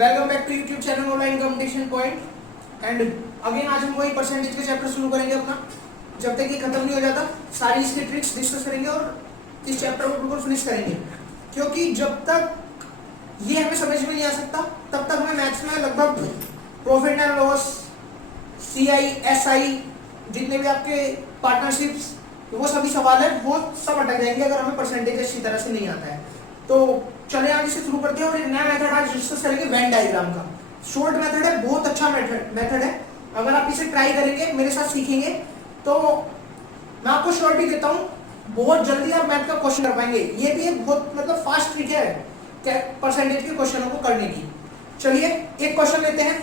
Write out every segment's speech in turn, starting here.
Welcome back to YouTube channel Online Competition Point. And again आज हम वही percentage के चैप्टर शुरू करेंगे अपना। जब तक ये खत्म नहीं हो जाता सारी इसकी ट्रिक्स डिस्कस करेंगे और इस चैप्टर को बिल्कुल फिनिश करेंगे, क्योंकि जब तक ये हमें समझ में नहीं आ सकता तब तक हमें मैथ्स में लगभग profit and loss, CI, SI, जितने भी आपके पार्टनरशिप्स, वो सभी सवाल है वो सब अटक जाएंगे अगर हमें परसेंटेज अच्छी तरह से नहीं आता है। तो चले आज इसे शुरू करते हैं और एक नया मेथड आज डिस्कस करेंगे वेन डायग्राम का। शॉर्ट मेथड है, बहुत अच्छा मेथड है। अगर आप इसे ट्राई करेंगे, मेरे साथ सीखेंगे, तो मैं आपको शॉर्ट भी देता हूँ, बहुत जल्दी आप मैथ का क्वेश्चन कर पाएंगे। ये भी एक बहुत मतलब फास्ट ट्रिक है परसेंटेज के क्वेश्चनों को करने की। चलिए एक क्वेश्चन लेते हैं।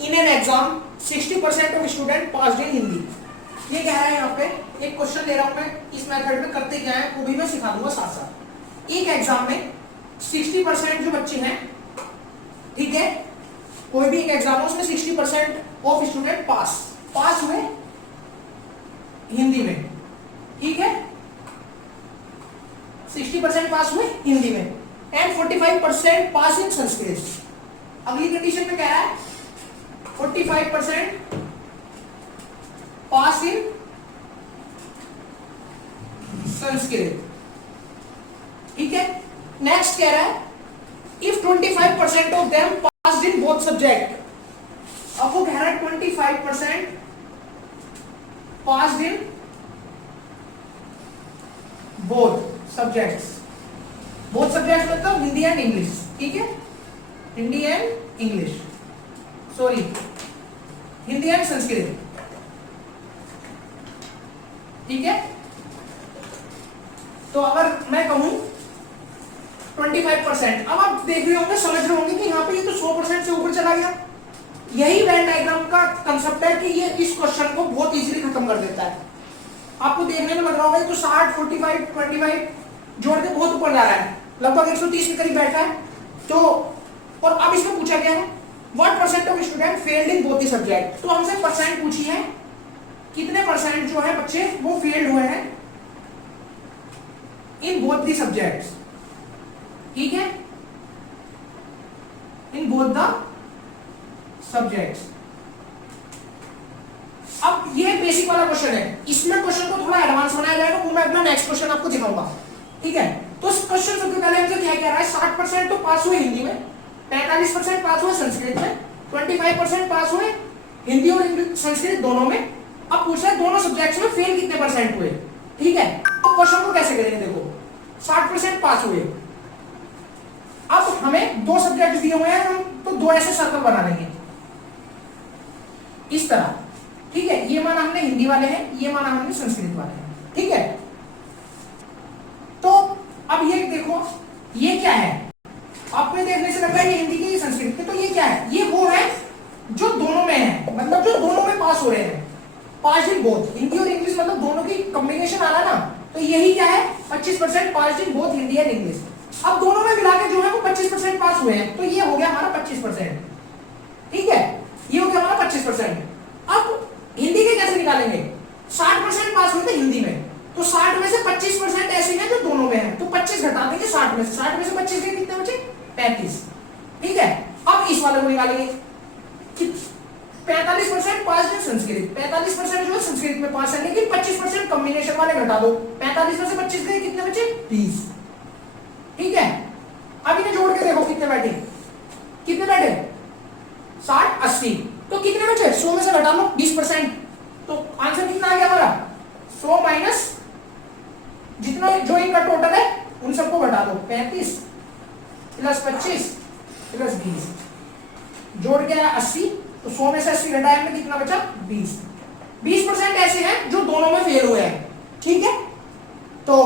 In an exam 60% of student passed in Hindi. ये कह रहा है यहाँ पे, एक क्वेश्चन ले रहा हूं मैं, इस मेथड में करते क्या है वो भी मैं सिखा दूंगा साथ साथ। एक एग्जाम में 60% जो बच्चे हैं, ठीक है, कोई भी एक एग्जाम है उसमें 60% ऑफ स्टूडेंट पास हुए हिंदी में, ठीक है, 60% पास हुए हिंदी में एंड 45% पास इन संस्कृत। अगली कंडीशन में कह रहा है 45% पास इन संस्कृत, ठीक है। नेक्स्ट कह रहा है if 25% of them passed in both subject. अब वो कह रहा है 25% passed in both subjects. Both subjects मतलब हिंदी एंड इंग्लिश, ठीक है, Hindi and English, sorry Hindi and Sanskrit, ठीक है। तो अगर मैं कहूं 25%, अब आप देख रहे होंगे, समझ रहे होंगे कि यहाँ पे ये तो 100% से ऊपर चला गया। यही वेन डायग्राम का कंसेप्ट है कि ये इस क्वेश्चन को बहुत इजीली खत्म कर देता है। आपको देखने में लग रहा होगा तो 60, 45, 25 जोड़ के बहुत ऊपर जा रहा है, लगभग 130 के करीब बैठा है। तो और अब इसमें पूछा गया है what percent of student failed in both the subject. तो हमसे परसेंट पूछी है, कितने परसेंट जो है बच्चे वो फेल्ड हुए हैं इन बोथ द सब्जेक्ट्स, ठीक है, इन बोथ द सब्जेक्ट्स। अब ये बेसिक वाला क्वेश्चन है, इसमें क्वेश्चन को थोड़ा एडवांस बनाया जाएगा, वो मैं अपना नेक्स्ट क्वेश्चन आपको दिखाऊंगा, ठीक है। तो इस क्वेश्चन सबसे पहले हमसे क्या कह रहा है, 60% तो पास हुए हिंदी में, 45% पास हुए संस्कृत में, 25% पास हुए हिंदी और संस्कृत दोनों में। अब पूछ रहा है दोनों सब्जेक्ट्स में फेल कितने परसेंट हुए, ठीक है। तो क्वेश्चन को कैसे करेंगे, देखो 60% पास हुए, अब हमें दो सब्जेक्ट दिए हुए हैं, हम तो दो ऐसे सर्कल बना लेंगे इस तरह, ठीक है। ये माना हमने हिंदी वाले हैं, ये माना हमने संस्कृत वाले हैं, ठीक है। तो अब ये देखो, ये क्या है, आपको देखने से लग रहा है ये हिंदी के, ये संस्कृत के, तो ये क्या है, ये वो है जो दोनों में है, मतलब जो दोनों में पास हो रहे हैं, पास इन बोथ, हिंदी और इंग्लिश, मतलब दोनों की कॉम्बिनेशन आ रहा ना। तो यही क्या है, 25% pass in both Hindi and English. अब दोनों में मिला के जो है वो 25% पास हुए हैं, तो ये हो गया हमारा 25%, ठीक है, ये हो गया हमारा 25%। अब हिंदी के कैसे निकालेंगे, 60% पास हुए थे हिंदी में, तो 60 में से 25% ऐसे हैं जो दोनों में है, तो 25 घटा देंगे 60 में से, 60 में से 25 गए कितने बचे, 35, ठीक है। अब इस वाले को निकालेंगे, 45% पास है संस्कृत, 45% जो है संस्कृत में पास है, लेकिन 25% कॉम्बिनेशन वाले घटा दो, 45 में से 25 गए कितने बचे, 20, ठीक है। अब इन्हें जोड़ के देखो कितने बैठे, कितने बैठे, 60, 80, तो कितने बचे, 100 में से घटा लो 20%, तो आंसर कितना आ गया हमारा, 100 माइनस जितना जो इनका टोटल है उन सबको घटा दो, 35 प्लस 25 प्लस 20, जोड़ के आया 80, तो 100 में से 80 घटाया हमने, कितना बचा, 20% ऐसे हैं जो दोनों में फेल हुए हैं, ठीक है। तो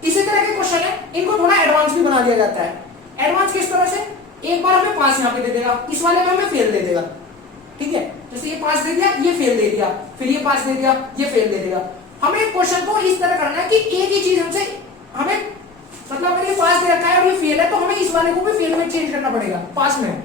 इसी तरह के क्वेश्चन है, इनको थोड़ा एडवांस भी बना दिया जाता है। एडवांस किस तरह से, एक बार हमें पास यहाँ पे दे देगा, इस वाले में हमें फेल दे देगा, ठीक है, जैसे ये पास दे दिया, ये फेल दे दिया, फिर ये पास दे दिया, ये फेल दे देगा। हमें क्वेश्चन को इस तरह करना है कि एक ही चीज हमसे, हमें मतलब अगर ये पास दे रखा है और ये फेल है, तो हमें इस वाले को भी फेल में चेंज करना पड़ेगा, पास में,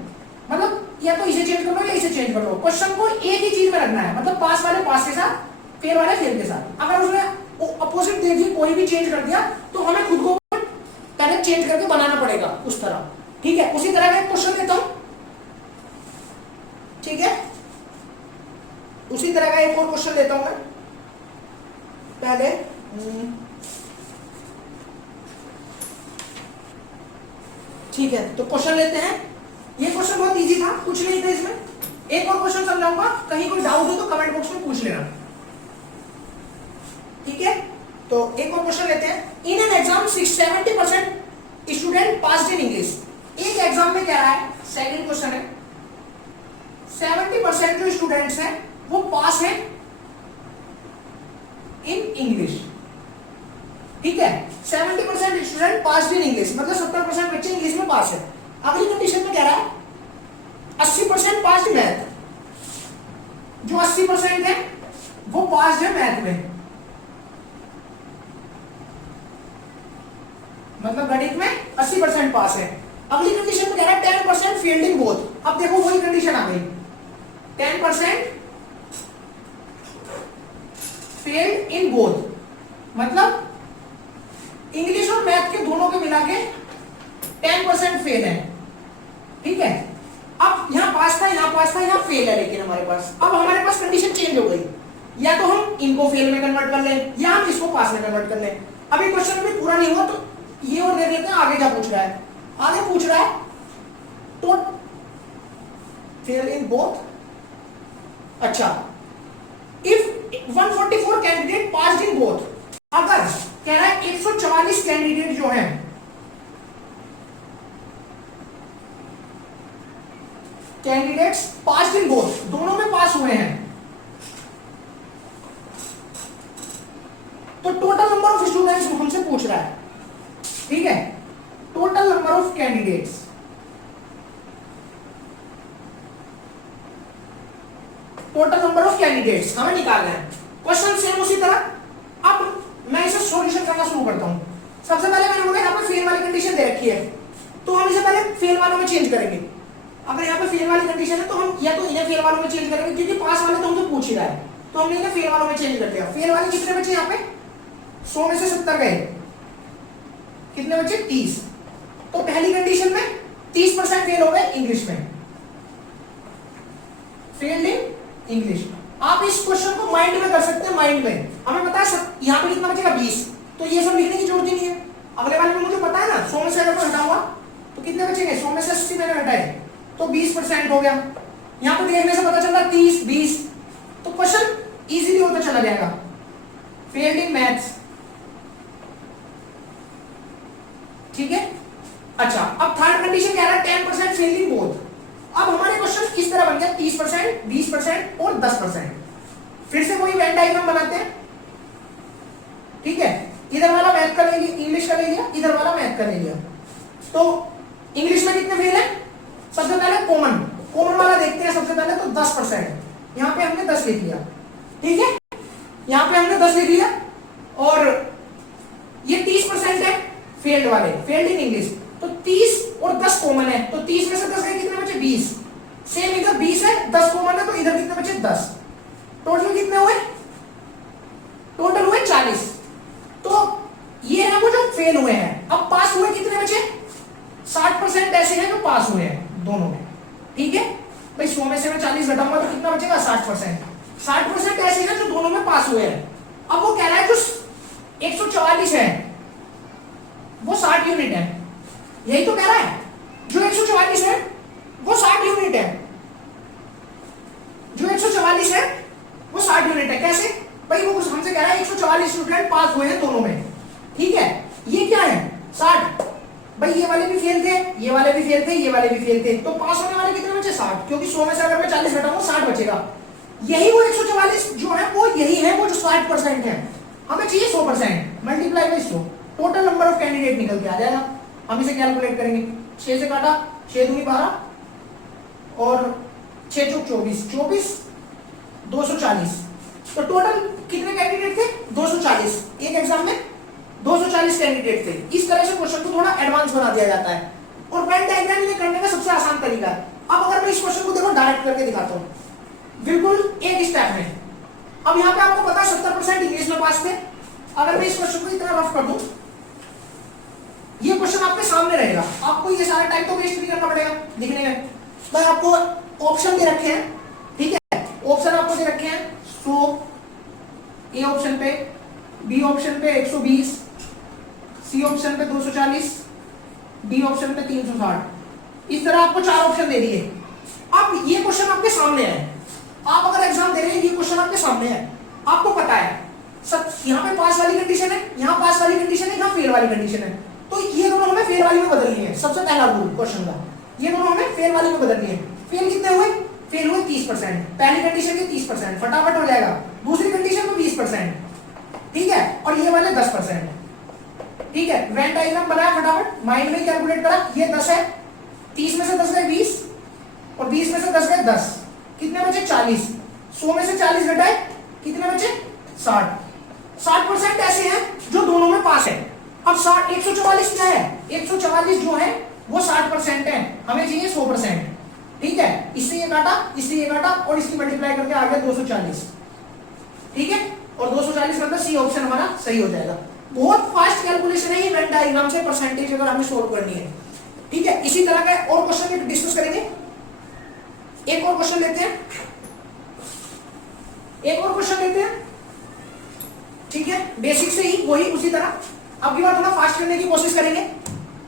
मतलब या तो इसे चेंज कर लो या इसे चेंज कर लो। क्वेश्चन को एक ही चीज में रखना है, मतलब पास वाले पास के साथ, फेल वाले फेल के साथ। अगर उसने अपोजिट दे दी, कोई भी चेंज कर दिया, तो हमें खुद को पहले चेंज करके बनाना पड़ेगा उस तरह, ठीक है, उसी तरह का एक क्वेश्चन देता हूं, ठीक है, उसी तरह का एक और क्वेश्चन लेता हूं मैं पहले। ठीक है, तो क्वेश्चन लेते हैं। ये क्वेश्चन बहुत इजी था, कुछ नहीं था इसमें। एक और क्वेश्चन समझाऊंगा, कहीं कोई डाउट हो तो कमेंट बॉक्स में पूछ लेना, ठीक है। तो एक और क्वेश्चन लेते हैं। In an exam 70% student pass in English. एक एग्जाम में क्या रहा है, सेकंड क्वेश्चन है, 70% जो स्टूडेंट्स हैं वो पास हैं इन इंग्लिश, ठीक है। 70% स्टूडेंट पास इन इंग्लिश, मतलब 70% बच्चे इंग्लिश में पास है। अगली कंडीशन में कह रहा है 80% पास मैथ, जो 80% है वो पास है मैथ में, मतलब गणित में 80% पास है। अगली कंडीशन में कह रहा है 10% फेल्ड इन बोथ। अब देखो वही कंडीशन आ गई, 10% फेल्ड इन बोथ, मतलब इंग्लिश और मैथ के दोनों के मिला के 10% फेल है, ठीक है। अब यहां पास था, यहां पास था, यहां फेल है, लेकिन हमारे पास अब हमारे पास कंडीशन चेंज हो गई, या तो हम इनको फेल में कन्वर्ट कर लें या हम इसको पास में कन्वर्ट कर लें। अभी क्वेश्चन भी पूरा नहीं हुआ तो ये और देख लेते हैं आगे क्या पूछ रहा है। आगे पूछ रहा है तो फेल इन बोथ। अच्छा, if 144 candidate pass in both, अगर कह रहा है 144 कैंडिडेट जो हैं कैंडिडेट्स पास इन बोथ, दोनों में पास हुए हैं, तो टोटल नंबर ऑफ स्टूडेंट्स हमसे पूछ रहा है, ठीक है। Total number of candidates, total number of candidates हमें निकालना है। क्वेश्चन सेम उसी तरह। अब मैं इसे सॉल्यूशन करना शुरू करता हूं। सबसे पहले मैंने बोला यहाँ पे फेल वाली कंडीशन दे रखी है, तो हम इसे पहले फेल वालों में चेंज करेंगे। अगर यहाँ पे फेल वाली कंडीशन है तो हम या तो इन्हें फेल वालों में चेंज करेंगे, क्योंकि पास वाले तो हमसे पूछ ही रहा है, तो हमने इन्हें फेल वालों में चेंज कर दिया। फेल वाले कितने बचे यहाँ पे, 100 में से 70 गए, कितने बचे 30। तो पहली कंडीशन में 30% फेल हो गए इंग्लिश में, फेल्ड इन इंग्लिश। आप इस क्वेश्चन को माइंड में कर सकते हैं, माइंड में। हमें पता है यहाँ पे कितना बचेगा 20, तो ये सब लिखने की जरूरत ही नहीं है। अगले वाले में मुझे पता है ना 100 में से अगर मैं हटाऊंगा तो कितने बचेंगे, 100 में से 80 मैंने हटाए तो 20% हो गया। यहाँ पे देखने से पता चल रहा 30 20, तो क्वेश्चन इजीली होता चला जाएगा। फेल्ड इन मैथ्स, ठीक है। अच्छा, अब थर्ड कंडीशन कह रहा है 10% फेल्ड इन बोथ। अब हमारे क्वेश्चन किस तरह बन गया, 30%, 20% और 10%। फिर से वही वेन डायग्राम बनाते हैं, ठीक है। इधर वाला मैथ का ले लिया, इंग्लिश का ले लिया, इधर वाला मैथ का ले लिया। तो इंग्लिश में कितने फेल है, सबसे पहले कॉमन, कॉमन वाला देखते हैं सबसे पहले। तो 10%, यहाँ पे हमने 10 लिख लिया, ठीक है। यहाँ पे हमने 10 लिख लिया, और ये 30% है फेल्ड वाले, फेल्ड इन इंग्लिश। तो 30 और 10 कॉमन है, तो 30 में से 10 गए, कितने बचे 20। सेम इधर 20 है, 10 कॉमन है, तो इधर कितने बचे 10। टोटल कितने हुए, टोटल हुए 40। तो ये है वो जो फेल हुए हैं। अब पास हुए कितने बचे, 60% ऐसे हैं जो पास हुए हैं दोनों में, ठीक है भाई। 100 में से मैं 40 घटाऊंगा तो कितना बचेगा 60%। 60% ऐसे हैं जो दोनों में पास हुए हैं। अब वो कह रहा है जो 144 है वो 60 यूनिट है, यही तो कह रहा है। जो 144 है वो 60 यूनिट है, जो 144 है वो 60 यूनिट है। कैसे भाई, वो हमसे कह रहा है 144 स्टूडेंट पास हुए हैं दोनों में, ठीक है। ये क्या है 60, भाई ये वाले भी फेल थे, ये वाले भी फेल थे, ये वाले भी फेल थे, तो पास होने वाले कितने बचे 60, क्योंकि 100 में से अगर मैं 40 घटाऊंगा 60 बचेगा। यही वो 144 जो है वो यही है वो जो 60% है। हमें चाहिए 100%, multiply by 100, total number of candidate निकल के आ जाएगा। हम इसे कैलकुलेट करेंगे, 6 से काटा, 6 दूनी 12 और 6 चौक 24, 24 240। तो टोटल कितने कैंडिडेट थे 240, एक एग्जाम में 240 कैंडिडेट थे। इस तरह से क्वेश्चन को थोड़ा एडवांस बना दिया जाता है, और वेन डायग्राम में करने का सबसे आसान तरीका है। अब अगर मैं इस क्वेश्चन को देखो डायरेक्ट करके दिखाता हूँ, बिल्कुल एक स्टेप में। अब यहाँ पे आपको पता 70% इंग्लिश में पास थे। अगर मैं इस क्वेश्चन को इतना रफ कर दूं, ये क्वेश्चन आपके सामने रहेगा, आपको ये सारा टाइम तो वेस्ट नहीं करना पड़ेगा लिखने में। भाई आपको ऑप्शन दे रखे हैं, ठीक है, ऑप्शन आपको दे रखे हैं 100 ए ऑप्शन पे, बी ऑप्शन पे 120, सी ऑप्शन पे 240, डी ऑप्शन पे 360, इस तरह आपको 4 ऑप्शन दे दिए। अब ये क्वेश्चन आपके सामने है, आप अगर एग्जाम दे रहे हैं, ये क्वेश्चन आपके सामने है, आपको पता है सब यहाँ पे पास वाली कंडीशन है, यहाँ पास वाली कंडीशन है, यहाँ फेल वाली कंडीशन है, तो ये दोनों हमें फेल वाली में बदलनी है। सबसे पहला रूल क्वेश्चन का, ये दोनों हमें फेल वाली में बदलनी है। फेल कितने हुए? फेल हुए 30%, पहली कंडीशन के 30%, फटाफट हो जाएगा। दूसरी कंडीशन में 20%, ठीक है, और ये वाले 10%, ठीक है। वेन डायग्राम बनाया फटाफट, माइंड में कैलकुलेट करा, ये 10 है, 30 में से 10 गए 20, और 20 में से 10 गए 10, कितने बचे? 40, 100 में से 40 घटाए, कितने बचे? 60। 60% ऐसे हैं जो दोनों में पास है। अब 144 क्या है? 144 जो है वो 60% है, हमें चाहिए 100%, ठीक है। इससे ये काटा, इससे ये काटा, और इसकी मल्टीप्लाई करके आ गया 240, ठीक है, और 240 मतलब सी ऑप्शन हमारा सही हो जाएगा। बहुत फास्ट कैलकुलेशन है ये वेन डायग्राम से परसेंटेज अगर हमें सोल्व करनी है, ठीक है। इसी तरह का और क्वेश्चन डिस्कस करेंगे। एक और क्वेश्चन लेते हैं, एक और क्वेश्चन लेते हैं, ठीक है, बेसिक से ही वही उसी तरह। अब की बार थोड़ा फास्ट करने की कोशिश करेंगे,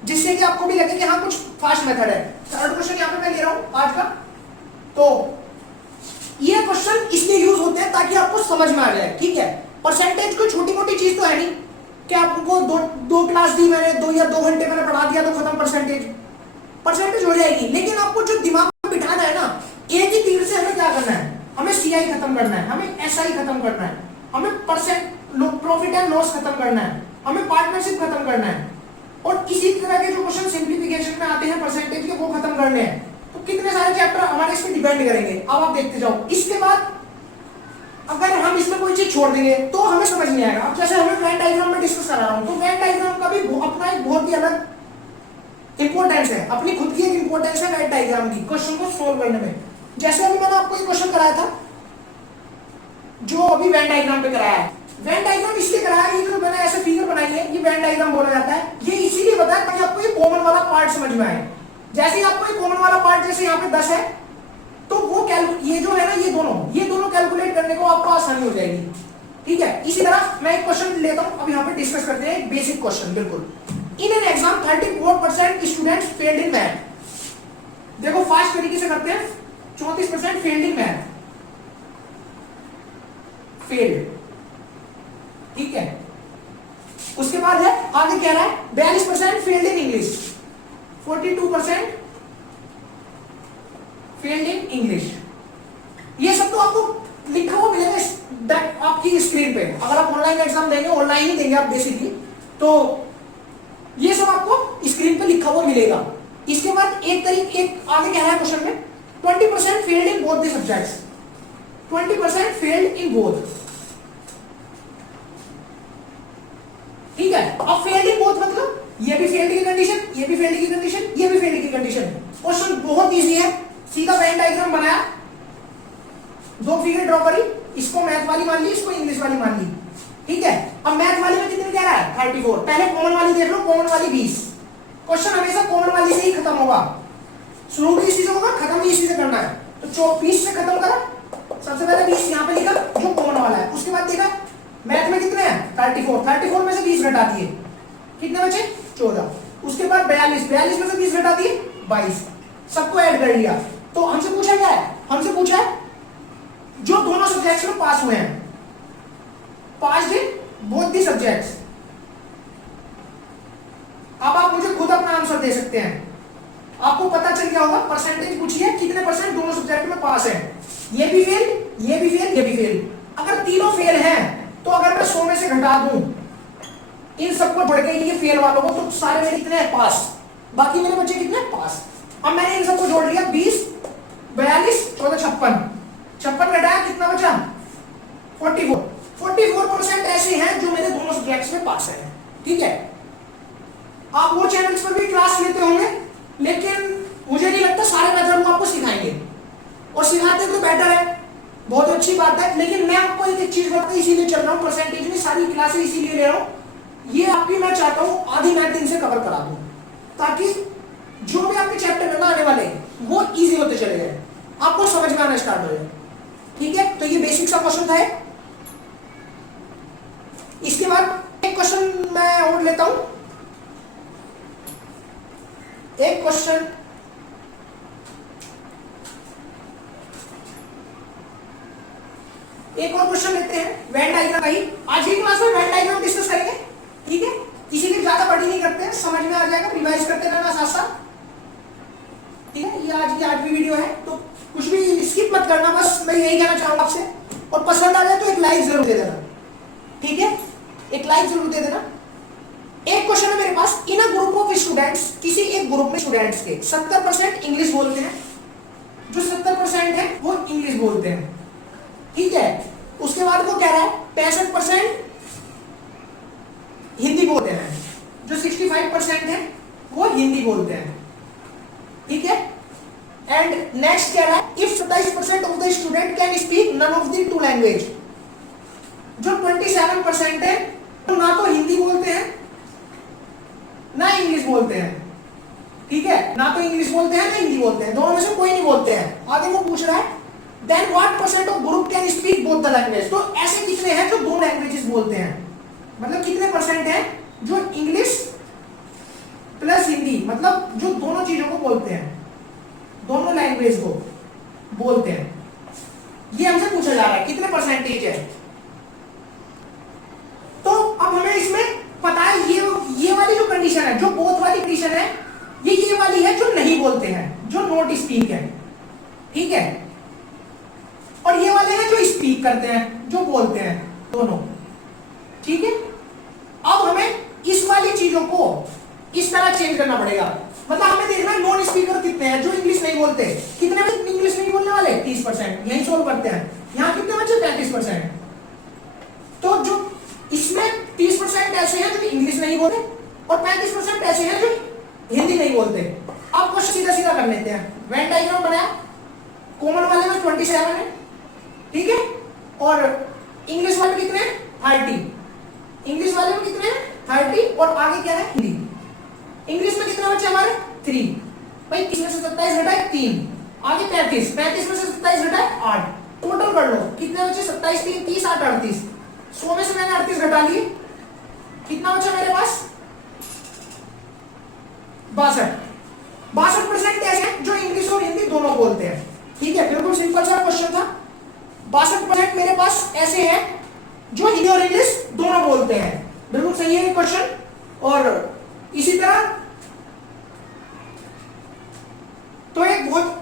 जिससे कि आपको भी लगे कि हाँ कुछ फास्ट मेथड है। थर्ड क्वेश्चन यहाँ पे मैं ले रहा हूं आज का, तो ये क्वेश्चन इसलिए यूज होते हैं ताकि आपको समझ में आ जाए, ठीक है। परसेंटेज कोई छोटी मोटी चीज तो है नहीं कि आपको दो क्लास दी मैंने, 2 या 2 घंटे मैंने पढ़ा दिया तो खत्म परसेंटेज हो जाएगी। लेकिन आपको जो दिमाग में बिठाना है ना, एक ही तीर से हमें क्या करना है, हमें सीआई खत्म करना है, हमें एसआई खत्म करना है, हमें प्रॉफिट एंड लॉस खत्म करना है, हमें पार्टनरशिप खत्म करना है, और इसी तरह के जो क्वेश्चन सिंप्लीफिकेशन में आते हैं परसेंटेज के, वो खत्म करने हैं। तो कितने सारे चैप्टर हमारे इस पे डिपेंड करेंगे, अब आप देखते जाओ। इसके बाद अगर हम इसमें कोई चीज छोड़ देंगे तो हमें समझ नहीं आएगा। अब जैसे हमें वेन डायग्राम में डिस्कस करा रहा हूं, तो वेन डायग्राम का भी अपना एक बहुत ही अलग इंपॉर्टेंस है, अपनी खुद की एक इंपॉर्टेंस है वेन डायग्राम की क्वेश्चन को सोल्व करने में। जैसे अभी मैंने आपको ये क्वेश्चन कराया था, जो अभी वेन डायग्राम पे कराया है। वेन डायग्राम इसलिए कराया, ये जो मैंने ऐसे फिगर बनाई है, ये वेन डायग्राम बोला जाता है। ये इसीलिए बताया ताकि आपको ये कॉमन वाला पार्ट समझ में आए। जैसे ही आपको ये कॉमन वाला पार्ट, जैसे यहाँ पे 10 है, तो वो ये जो है ना, ये दोनों कैलकुलेट करने को आपको आसानी हो जाएगी, ठीक है। इसी तरह मैं एक क्वेश्चन लेता हूं, अब यहाँ पे डिस्कस करते हैं एक बेसिक क्वेश्चन। बिल्कुल in an exam 34% students failed in math. देखो फास्ट तरीके से करते हैं। 34% फेल्ड इन मैथ, फेल्ड, ठीक है। उसके बाद है आगे कह रहा है 42% failed in English, 42% failed in English. ये सब तो आपको लिखा हुआ मिलेगा आपकी स्क्रीन पे। अगर आप ऑनलाइन एग्जाम देंगे, ऑनलाइन ही देंगे आप बेसिकली, तो ये सब आपको स्क्रीन पे लिखा हुआ मिलेगा। इसके बाद एक आगे कह रहा है क्वेश्चन में 20% failed in both the subjects, 20% failed in both, ठीक है। अब फेल्ड इन बोथ मतलब ये भी फेल्ड की कंडीशन, ये भी फेल्ड की कंडीशन, ये भी फेल्ड की कंडीशन। क्वेश्चन बहुत इजी है, सीधा वेन डायग्राम बनाया, 2 फिगर ड्रॉ करी, इसको मैथ वाली मान ली, इसको इंग्लिश वाली मान ली, ठीक है। अब मैथ वाली में कितने कह रहा है? 34। पहले कॉमन वाली देख लो, कॉमन वाली 20। क्वेश्चन हमेशा कॉमन वाली से ही खत्म होगा, शुरू भी इसी से होगा, खत्म भी इसी से करना है। तो 24 से खत्म करा, सबसे पहले 20 यहाँ पे लिखा जो कॉमन वाला है। उसके बाद देखा मैथ में कितने हैं? 34 में से 20 घटा दिए, कितने बचे? 14। उसके बाद 42 में से 20 घटा दिए 22, सबको ऐड कर लिया। तो हमसे पूछा क्या है? हमसे पूछा है जो दोनों सब्जेक्ट्स में पास हुए हैं, पास इन बोथ दी सब्जेक्ट्स। अब आप मुझे खुद अपना आंसर दे सकते हैं, आपको पता चल गया होगा। परसेंटेज पूछी है कितने परसेंट दोनों सब्जेक्ट में पास है, ये भी फेल, ये भी फेल, ये भी फेल। अगर तीनों फेल हैं तो अगर मैं 100 में से घटा दूं इन सबको बढ़ के ये फेल वालों को, तो सारे मेरे कितने हैं? पास। बाकी मेरे बच्चे कितने? पास। अब मैंने इन सबको जोड़ लिया, 20, 42, 14, 56 घटाया, कितना बचा? 44। 44% ऐसे हैं जो मेरे दोनों सब्जेक्ट्स में पास है, ठीक है। आप वो चैनल्स पर भी क्लास लेते होंगे, लेकिन मुझे नहीं लगता सारे मेथड वो आपको सिखाएंगे, और सिखाते तो बेटर है, बहुत अच्छी बात है। लेकिन मैं आपको एक चीज बताता, इसीलिए चल रहा हूँ परसेंटेज में, सारी क्लासेस इसीलिए ले रहा हूँ ये आपकी मैं चाहता हूं आधी मैथ दिन से कवर करा दूं, ताकि जो भी आपके चैप्टर में ना आने वाले वो इजी होते चले जाए, आपको समझ में आना स्टार्ट हो जाए। ठीक है, तो ये बेसिक सा क्वेश्चन था। इसके बाद एक क्वेश्चन मैं और लेता हूं, एक क्वेश्चन एक और क्वेश्चन लेते हैं वेन डायग्राम का ही। आज की क्लास में वेन डायग्राम डिस्कस करेंगे। ठीक है, इसीलिए ज्यादा पढ़ी नहीं करते हैं, समझ में आ जाएगा, रिवाइज करते रहना साथ साथ। ठीक है, ये आज की 8वीं वीडियो है, तो कुछ भी स्किप मत करना, बस मैं यही कहना चाहूंगा आपसे। और पसंद आ जाए तो एक लाइक जरूर दे देना। ठीक है, एक लाइक जरूर दे देना। एक क्वेश्चन है मेरे पास, इन अ ग्रुप ऑफ स्टूडेंट्स, किसी एक ग्रुप में स्टूडेंट्स के 70% इंग्लिश बोलते हैं, जो 70% है वो इंग्लिश बोलते हैं। ठीक है, उसके बाद वो कह रहा है 65% हिंदी बोलते हैं, जो 65% है वो हिंदी बोलते हैं। ठीक है, एंड नेक्स्ट कह रहा है if 27% of the student can speak none of the two language, जो 27% है तो ना तो हिंदी बोलते हैं ना इंग्लिश बोलते हैं। ठीक है, ना तो इंग्लिश बोलते हैं ना हिंदी बोलते हैं, दोनों में से कोई नहीं बोलते हैं। आगे वो पूछ रहा है then what percent of group can speak both the language, तो ऐसे कितने हैं जो दो लैंग्वेजेस बोलते हैं, मतलब कितने परसेंट हैं जो इंग्लिश प्लस हिंदी, मतलब जो दोनों चीजों को बोलते हैं, दोनों लैंग्वेज को बोलते हैं। ये हमसे पूछा जा रहा है कितने परसेंटेज है। तो अब हमें इसमें पता है ये वाली जो कंडीशन है, जो बोथ वाली कंडीशन है, ये वाली है जो नहीं बोलते हैं, जो नॉट स्पीक है। ठीक है, और ये वाले हैं जो स्पीक करते हैं, जो बोलते हैं, दोनों। ठीक है, अब हमें इस वाली चीजों को इस तरह चेंज करना पड़ेगा, मतलब हमें देखना है नॉन स्पीकर कितने हैं, जो इंग्लिश नहीं बोलते। कितने में इंग्लिश नहीं बोलने वाले? 30%। यही सोल्व करते हैं। यहाँ कितने बचे? 35%। तो जो इसमें 30% ऐसे हैं जो इंग्लिश नहीं बोलते और 35% ऐसे हैं जो हिंदी नहीं बोलते। अब क्वेश्चन सीधा सीधा कर लेते हैं। वेन डायग्राम बनाया, कॉमन वाले में 27 है, ठीक है, और इंग्लिश वाले कितने? 30। इंग्लिश वाले में कितने? 30, और आगे क्या है? हिंदी। इंग्लिश में कितने बच्चे हमारे? 3। भाई 30 में से 27 घटाए 3, आगे 35, 35 में से 27 घटाए 8। टोटल कर लो कितने बचे? 27, 3, 30, 8, 38। 100 में से मैंने 38 घटा लिए, कितना बचा मेरे पास? 62% ऐसे हैं जो इंग्लिश और हिंदी दोनों बोलते हैं। ठीक है, बिल्कुल सिंपल सा क्वेश्चन था। 62% मेरे पास ऐसे हैं जो हिंदी और इंग्लिश दोनों बोलते हैं। बिल्कुल सही है क्वेश्चन। और इसी तरह तो एक बहुत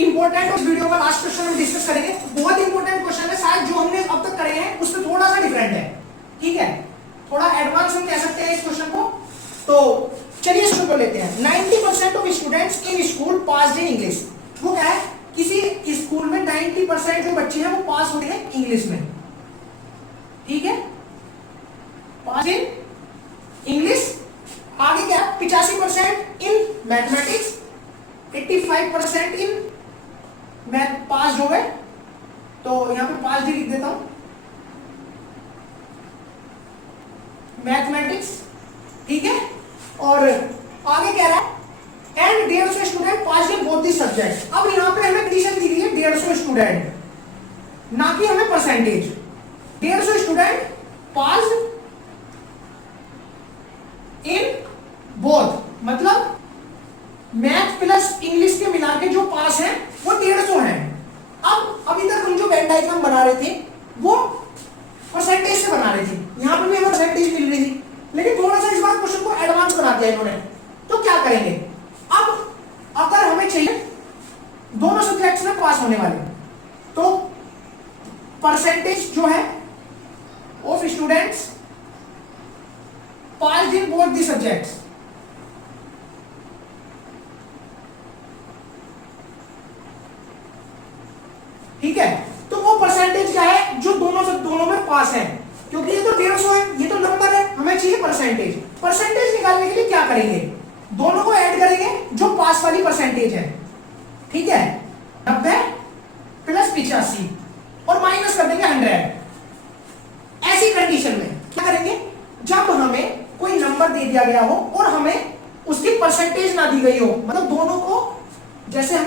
इंपॉर्टेंट वीडियो का लास्ट क्वेश्चन हम डिस्कस करेंगे। बहुत इंपॉर्टेंट क्वेश्चन है, शायद जो हमने अब तक करे हैं उससे थोड़ा सा डिफरेंट है। ठीक है, थोड़ा एडवांस हम कह सकते हैं इस क्वेश्चन को। तो चलिए शुरू कर लेते हैं। 90% of students in school pass in English. वो क्या है? किसी स्कूल में 90% जो बच्चे हैं वो पास होते हैं इंग्लिश में। ठीक है, पास इन इंग्लिश। आगे क्या? 85% इन मैथमेटिक्स, 85% इन मैथ पास हो गए। तो यहां पे पास भी लिख देता हूं, मैथमेटिक्स। ठीक है, और आगे कह रहा है and 150 student pass in both the subject. अब यहां पे हमें कंडीशन दी गई है 150 स्टूडेंट, ना कि हमें percentage. 150 student pass in both, मतलब मैथ प्लस इंग्लिश के मिला के जो पास है वो 150 है। अब अभी तक हम जो वेन डायग्राम बना रहे थे वो परसेंटेज से बना रहे थे, यहां पे भी हमें परसेंटेज मिल रही थी, लेकिन थोड़ा सा इस बार क्वेश्चन को एडवांस बना दिया इन्होंने। तो क्या करेंगे? अब अगर हमें चाहिए दोनों सब्जेक्ट्स में पास होने वाले, तो परसेंटेज जो है of students pass in both the subjects, ठीक है, तो वो परसेंटेज क्या है जो दोनों में पास है। क्योंकि ये तो 150 है, ये तो नंबर है, हमें चाहिए परसेंटेज। परसेंटेज निकालने के लिए क्या करेंगे? दोनों को ऐड करेंगे जो पास वाली परसेंटेज है। ठीक है, 90 प्लस 85 और माइनस कर देंगे 100। ऐसी कंडीशन में क्या करेंगे? जब हमें दिया गया हो और हमें उसकी परसेंटेज ना दी गई हो, मतलब दोनों को, जैसे हम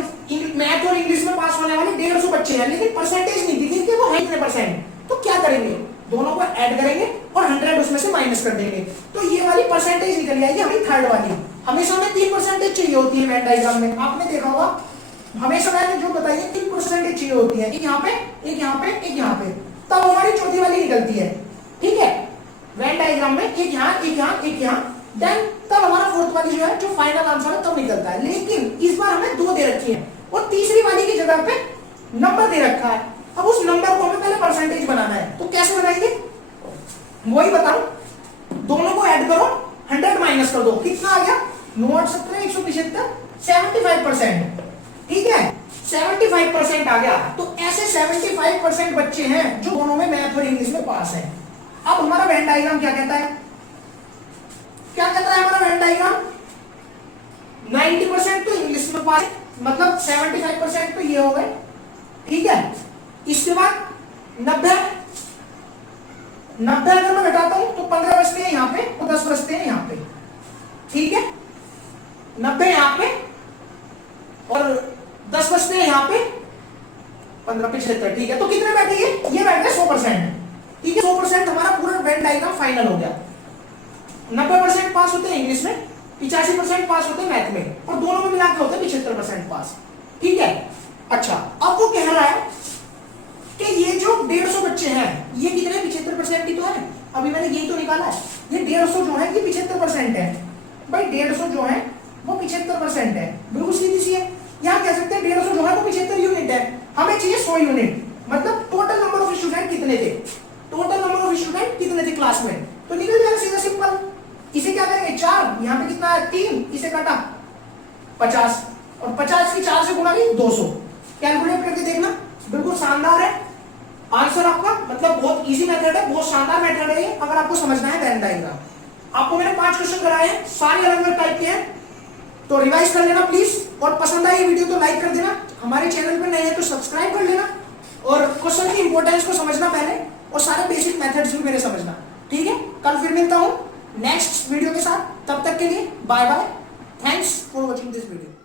मैथ और इंग्लिश में पास होने वाले 150 बच्चे हैं लेकिन परसेंटेज नहीं दी गई कि वो है कितने परसेंट, तो क्या करेंगे, दोनों को ऐड करेंगे और 100 उसमें से माइनस कर देंगे, तो ये वाली परसेंटेज निकल आएगी हमारी थर्ड वाली। हमेशा हमें 3% चाहिए होती है वेन डायग्राम में, आपने देखा होगा हमेशा मैंने जो बताइए 3% चाहिए होती है, एक यहाँ पे एक यहाँ पे एक यहाँ पे, तब हमारी चौथी वाली निकलती है। ठीक है, वेन डायग्राम में एक यहाँ एक यहाँ एक यहाँ, देन तब हमारा फोर्थ वाली जो है जो फाइनल आंसर है तब निकलता है। लेकिन इस बार हमें 2 दे रखी है और तीसरी वाली की जगह पे नंबर दे रखा है। अब उस नंबर को हमें पहले परसेंटेज बनाना है, तो कैसे बनाएंगे वही बताऊं, दोनों को ऐड करो 100 माइनस कर दो, कितना आ गया 9 175 75%। ठीक है, 75% आ गया। तो ऐसे 75% बच्चे हैं जो दोनों में मैथ और इंग्लिश में पास है। अब हमारा वेन डायग्राम क्या कहता है, क्या कहता है हमारा वेन डायग्राम, 90% तो इंग्लिश में पास है, मतलब 75% तो ये हो गए। ठीक है, इसके बाद 90 अगर मैं घटाता हूं तो 15 बचते हैं यहाँ पे और 10 बचते हैं यहाँ पे। ठीक है, 90 यहाँ पे और 10 बचते हैं यहाँ पे, 15 75। ठीक है, तो कितने बैठेंगे, ये बैठ गए 100%। ठीक है, 100% हमारा पूरा वेन डायग्राम फाइनल हो गया। 90% पास होते हैं इंग्लिश में, 85% पास होते हैं मैथ में, और दोनों में मिला के होते हैं 75% पास। ठीक है, अच्छा अब वो कह रहा है कि ये जो 150 बच्चे हैं ये कितने 75% की तो है, अभी मैंने यही तो निकाला है, ये 150 जो है ये 75% है। भाई 150 जो है वो 75% है, बिल्कुल सीधी सी है। यहाँ कह सकते हैं 150 जो है वो 75 यूनिट है, हमें चाहिए 100 यूनिट, मतलब टोटल नंबर ऑफ स्टूडेंट कितने थे, टोटल नंबर ऑफ स्टूडेंट कितने थे क्लास में, तो निकल जाएगा सीधा सिंपल। इसे क्या करेंगे 4, यहाँ पे कितना है 3, इसे काटा 50 और 50 की 4 से गुणा की 200, कैलकुलेट करके देखना, बिल्कुल शानदार है आंसर आपका, मतलब बहुत इजी मेथड है, बहुत शानदार मेथड है ये, अगर आपको समझना है वेन डायग्राम। आपको मैंने 5 क्वेश्चन कराए हैं, सारे अलग अलग टाइप के हैं, तो रिवाइज कर लेना प्लीज, और पसंद आई वीडियो तो लाइक कर देना, हमारे चैनल पे नए हैं तो सब्सक्राइब कर लेना, और क्वेश्चन की इंपॉर्टेंस को समझना पहले, और सारे बेसिक मेथड्स भी मेरे समझना। ठीक है, कल फिर मिलता हूं नेक्स्ट वीडियो के साथ, तब तक के लिए bye bye, thanks for watching this video.